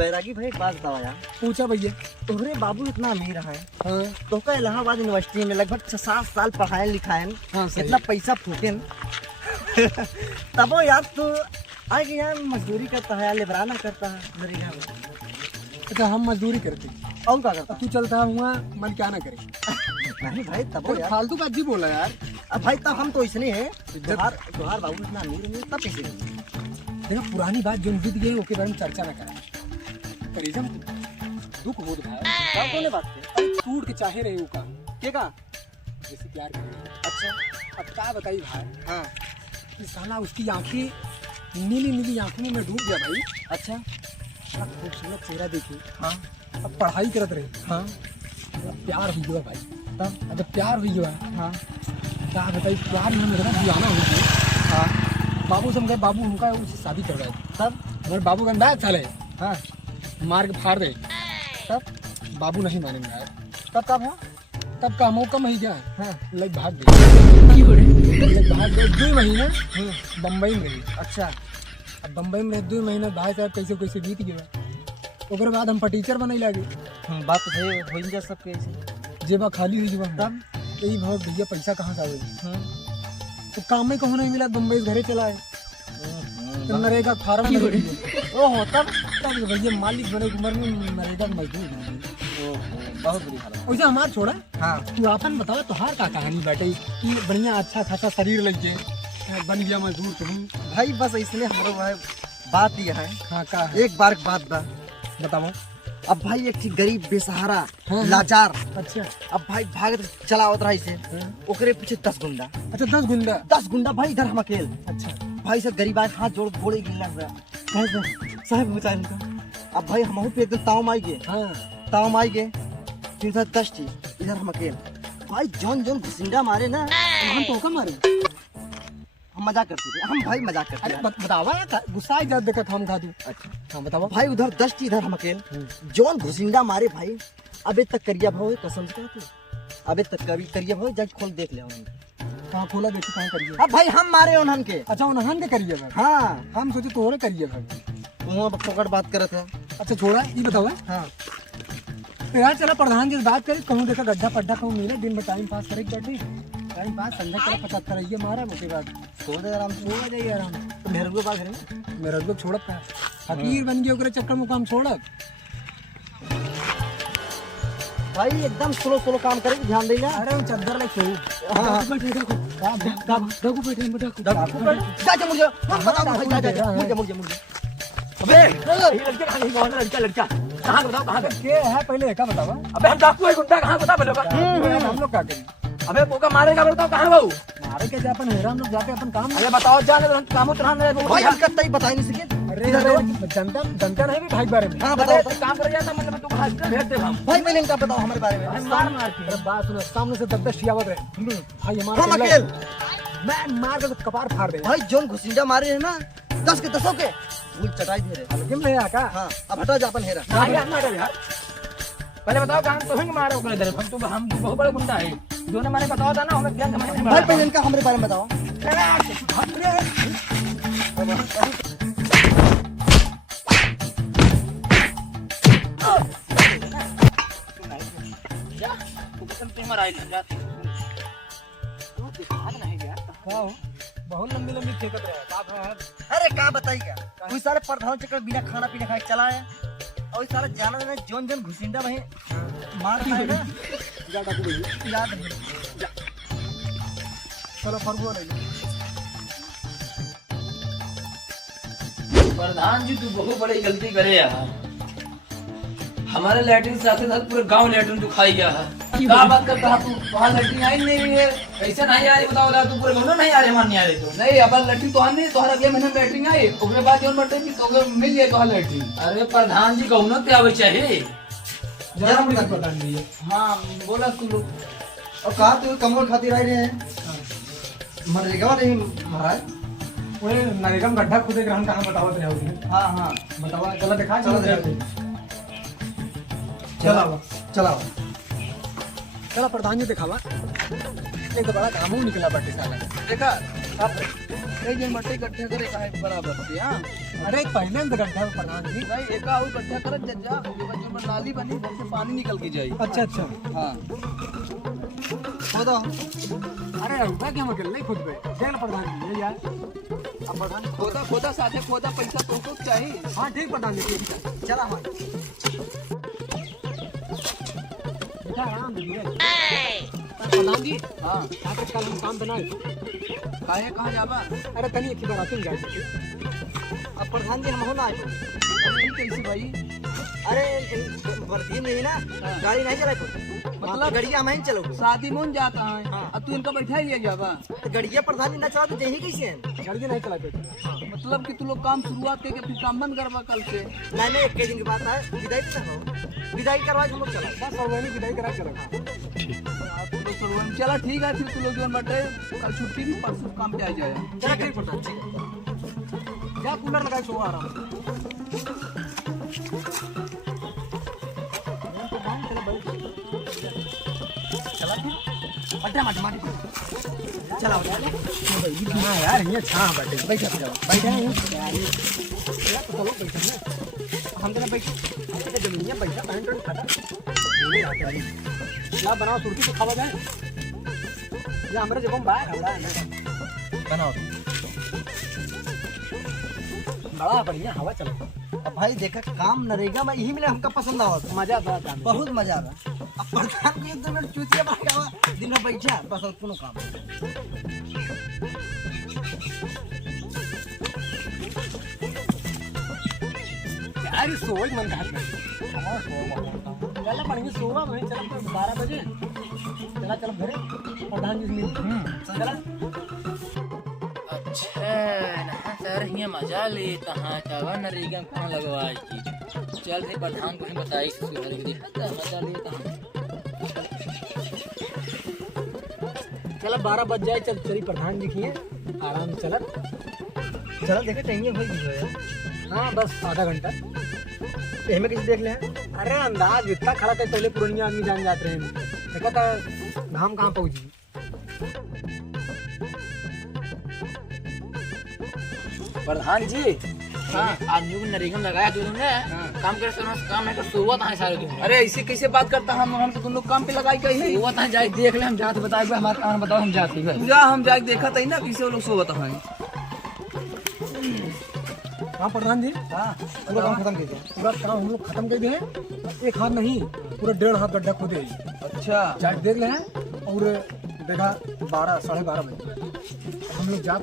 बैरागी भाई एक बात बताओ यार। पूछा भैया। तुम्हारे बाबू इतना अमीर है हाँ तो का इलाहाबाद यूनिवर्सिटी में लगभग 6-7 साल पढ़ाए लिखाए हाँ सही। इतना पैसा फूके तबो यार तू आगे यार मजदूरी करता है यार, लेबराना करता है नरेगा में। अच्छा हम मजदूरी करते और क्या करता तू चलता हुआ मन क्या ना करे। नहीं भाई तबो यार। फालतू बात जी बोला यार। अब भाई तब हम तो इसने हैं तुहार बाबू इतना अमीर है तब कैसे देखा पुरानी बात जो बीत गई उसके बारे में चर्चा ना करा करीजम दुख होत भाई। क्या कोने बात के अरे टूट के चाहे रहे का के का जैसे प्यार कर। अच्छा अब क्या बताई भाई हाँ कि साला उसकी आंखें नीली नीली आंखों में मैं डूब गया भाई। अच्छा बड़ा खूबसूरत चेहरा देखी। हाँ अब पढ़ाई करत रहे। हाँ प्यार हो गया भाई। तब अगर प्यार हो गया हाँ क्या बताई प्यार में मेरा दीवाना हो गया। हाँ बाबू से बाबू उनका उससे शादी करवाए तब हमारे बाबू का अंदाज चले हाँ मार के फाड़ दे तब बाबू नहीं मानेंगे यार। तब कब है तब का मौका ही क्या हाँ लग भाग गए। लग भाग गए 2 महीने बम्बई में रही। अच्छा अब बम्बई में 2 महीने भाई साहब कैसे कैसे बीत गया। ओकर बाद हम टीचर बने लगे। बात तो सही हो जा सबके ऐसे जेबा खाली हुई जेबा तब यही भाव भैया पैसा कहाँ से आवे। हाँ तो काम में कहूँ नहीं मिला बम्बई से घरे चला है तो नरेगा फार्म ओहो तब भैया मालिक बने उम्र में नरेगा में मजदूर बन गए। बहुत बुरी हालत वैसे हमार छोड़ा हाँ तू आपन बताओ तोहार का कहानी बैठे कि बढ़िया अच्छा खासा शरीर लग गए बन गया मजदूर तुम। भाई बस इसलिए हमारे भाई बात ये है हाँ का एक बार की बात बा बताओ। अब भाई एक थी गरीब बेसहारा हाँ। लाचार अच्छा अब भाई भागत चलावत रहा इसे हाँ। ओकरे पीछे 10 गुंडा अच्छा 10 गुंडा। 10 गुंडा भाई इधर हम अकेले अच्छा भाई सब गरीब आए हाथ जोड़ घोड़े गिरला साहब बचाए उनका। अब भाई हम पे एकदम ताव माई गए हाँ ताव माई गए 310 थी इधर हम अकेले भाई जौन जौन घुसिंडा मारे ना हम तो कम मारे हम मजाक करते थे हम भाई मजाक करते अरे थे। बतावा यार गुस्सा आ जात देखा हम खा दूं। अच्छा हाँ बतावा भाई उधर 10 थी इधर हम अकेले जौन घुसिंडा मारे भाई अबे तक करिया भाव कसम से कहते अबे तक करिया भाव जज खोल देख ले कहाँ खोला देखी कहाँ करिए। अब भाई हम मारे उन्हन के अच्छा उन्हन के करिए भाई। हाँ हम सोचे तोड़े करिए भाई। तुम पकड़ बात करत है अच्छा छोड़ा ये बताओ हाँ तो यार चला प्रधान जी से बात करी कहूँ देखा गड्ढा पड्ढा कहूँ मिले दिन में टाइम पास करे बैठे टाइम पास संध्या करा 75 ये मारा उसके बाद सो दे आराम से छोड़ा जाइए आराम तो मेरे को बात करेंगे मेरा लोग छोड़ब का फकीर बन गया ओकरे चक्कर में काम छोड़ब। भाई एकदम स्लो स्लो काम करेंगे ध्यान देना। अरे वो चद्दर ले सो हाँ डाकू बैठे जा मुझे बताओ भाई जा मुझे अबे ये लड़का कहाँ नहीं कौन लड़का कहाँ बताओ कहाँ के है पहले का बतावा। अबे हम डाकू है गुंडा कहाँ बता पहले हम लोग क्या करें अबे मौका मारेगा बताओ कहाँ बाबू मारे के जा अपन हेरा हम लोग जाके अपन काम। अरे बताओ जाने दो काम उतरा नहीं भाई हम कत्ता ही बता नहीं सके। अरे जनता जनता नहीं भी भाई बारे में। हाँ बताओ काम कर जाता मतलब तुम हाथ भेज दे हम भाई पहले इनका बताओ हमारे बारे में मार मार के अरे बात सुनो सामने से 10 शियावत रहे भाई हमारा हम अकेले मैं मार के कपार फाड़ दे भाई जोन घुसिंडा मारे है ना 10 के 10 के फूल चटाई दे रहे लेकिन नहीं आका। हाँ अब हटा जा अपन हेरा यार पहले बताओ कहाँ तो ही मारा होगा इधर हम तो बहुत बड़ा गुंडा है जो ने मैंने बताया था ना हमें क्या समझ नहीं भाई पहले इनका हमारे बारे में बताओ। बहुत लंबी लंबी फेंकत रहे अरे क्या बताइएगा कोई सारे प्रधान चक्कर बिना खाना पीना खाए चला है और सारा जाना जाना जोन जोन घुसिंडा वही मार रहा है ना जा डाकू भैया याद नहीं चलो फरगुआ ले प्रधान जी तू बहुत बड़ी गलती करे यार हमारे लैट्रिन साथ साथ पूरे गांव लैट्रिन तू खाई गया है क्या बात करता है तू वहाँ लैट्रिन आई नहीं रही है कैसे नहीं आ रही बताओ तू पूरे गाँव नहीं आ रहे मान नहीं आ रहे तो नहीं अब लैट्रिन तो नहीं तो अगले महीने लैट्रिन आई उसके बाद जो मटे की तो मिल जाए तो लैट्रिन। अरे प्रधान जी कहूँ ना क्या आवे चाहिए जरा मुझे पता नहीं है। हाँ बोला तू लोग और कहा तू कमल खातिर आए रहे हैं मरेगा नहीं महाराज वो नरेगा गड्ढा खुदे हम कहाँ बतावत रहे उसने। हाँ हाँ बतावा चला दिखा चलो चला चला चला प्रधान जी दिखावा एक तो बड़ा काम निकला बाटी साला देखा कई जन मट्टी इकट्ठे करे काहे बराबर से हां अरे पहले में गड्ढा में प्रधान जी। नहीं एका और इकट्ठा करत जज्जा ओके बाद जो नाली बनी घर से पानी निकल के जाई। अच्छा अच्छा। हां खोदो। अरे रुपया क्या मकल नहीं खुद पे देख ना प्रधान जी ये यार। अब प्रधान खोदा खोदा साथे खोदा पैसा तुमको चाहिए। हाँ ठीक प्रधान जी ठीक। चला भाई। बेटा आराम से धीरे। प्रधान जी हां आकर कल हम काम बनाए। काहे कहां जाबा? अरे तनी एक बार आते जाए। अब प्रधान जी हम हो ना आए। अरे ये कैसे भाई? अरे वर्दी नहीं ना गाड़ी नहीं चला मतलब गड़िया हम ही चलोगे। शादी में जाता है हाँ। अब तू इनका बैठा लिया जाबा तो गड़िया प्रधान जी ना चला तो यही कैसे है? गाड़ी नहीं चला बेटा। मतलब कि तू लोग काम शुरुआत करके फिर काम बंद करवा कल से। नहीं नहीं एक दिन की बात है विदाई तो हो विदाई करवा हम लोग चला। बस सौवेनी विदाई करा चला। चला ठीक है फिर तू लोग जोन बटे कल छुट्टी भी परसों काम पे आ जाए। चला ठीक प्रधान ठीक। जा कूलर लगा सो आराम से। अड्डा माटी माटी चला हाँ यार ये छा बैठे बैठा बैठे चलो बैठे हम तो बैठे जमीन में बैठा पैंट और खाता ला बनाओ सुर्खी तो खावा जाए या हमारे जब हम बाहर बनाओ बड़ा बढ़िया हवा चलो। अब भाई देखा काम नरेगा में यही मिले हमका पसंद आवत मजा आता है बहुत मजा आ रहा। अब प्रधान जी तो मेरे चूतिया बाहर आवा दिन में बैठा बस और कोनो काम यार सोच मन घाट में चल पड़ेंगे सोवा वहीं चल 12 बजे चला चल घरे प्रधान जी से मिल चला। अच्छा ना सर ये मजा लेता हाँ चावा नरेगा में कहाँ लगवाई की चल रे प्रधान को ही बताई सुधार के देखा मजा लेता हाँ। चला 12 बज जाए चल चली प्रधान जी की आराम चल चलो देखे टाइम हो गई। हाँ बस आधा घंटा एमे किसी देख ले। अरे अंदाज इतना खड़ा था पहले पुरानी आदमी जान जाते हैं देखा था धाम कहाँ पहुंची। प्रधान जी हाँ आदमी को नरेगा में लगाया तुमने काम कर काम है कर सोवा था सारे दिन। अरे ऐसे कैसे बात करता हम तो तुम लोग काम पे लगाई कहीं सोवा था जाए देख ले हम जाते बताए हमारे काम बताओ हम जाते हैं जा हम जाके देखा था ना किसी लोग सोवा था। हाँ प्रधान जी हाँ पूरा काम खत्म कर दिया। पूरा काम हम लोग खत्म कर दिए हैं। एक हाथ नहीं पूरा 1.5 हाथ गड्ढा खोदे। अच्छा चाट देख ले हैं और देखा 12 साढ़े 12 बजे हम लोग जा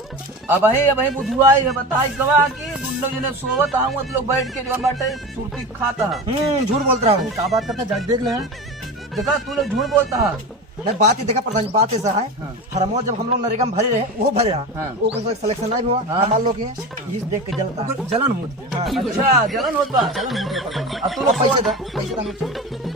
अब है बुधवा है बताई गवा कि तुम लोग जने सोवत हूं तो लोग बैठ के जो बाटे सुरती खाता है। झूठ बोलता रहा क्या बात करता जाट देख ले हैं। देखा तू लोग झूठ बोलता है। नहीं बात ही देखा प्रधान जी बात ऐसा है हरमो जब हम लोग नरेगा में भरे रहे वो भरे रहा वो कुछ सिलेक्शन नहीं हुआ हमारे लोग ये देख के जलता तो जलन होती है। अच्छा जलन होत बा अब तू लोग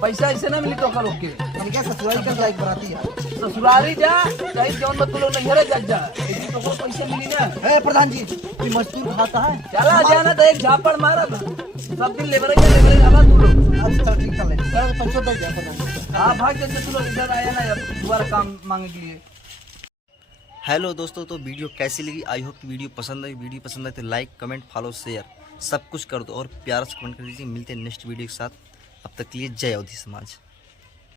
पैसा ऐसे ना मिली तो का लोग के हम क्या ससुराली का लाइक बनाती है। ससुराली जा कहीं जौन में तू लोग नहीं हरे जा तो को पैसे मिली ना। ए प्रधान जी तू मजदूर खाता है चला जाना तो एक झापड़ मारा सब दिन लेबर आवा तू लोग। अब चल ठीक कर ले चलो पैसा दे दिया प्रधान जी। हाँ भाग जैसे तू लोग इधर आया ना दोबारा काम मांगने के लिए। हेलो दोस्तों तो वीडियो कैसी लगी आई होप कि वीडियो पसंद आई। वीडियो पसंद आए तो लाइक कमेंट फॉलो शेयर सब कुछ कर दो और प्यार से कमेंट कर दीजिए। मिलते हैं नेक्स्ट वीडियो के साथ। अब तक के लिए जय अवधी समाज।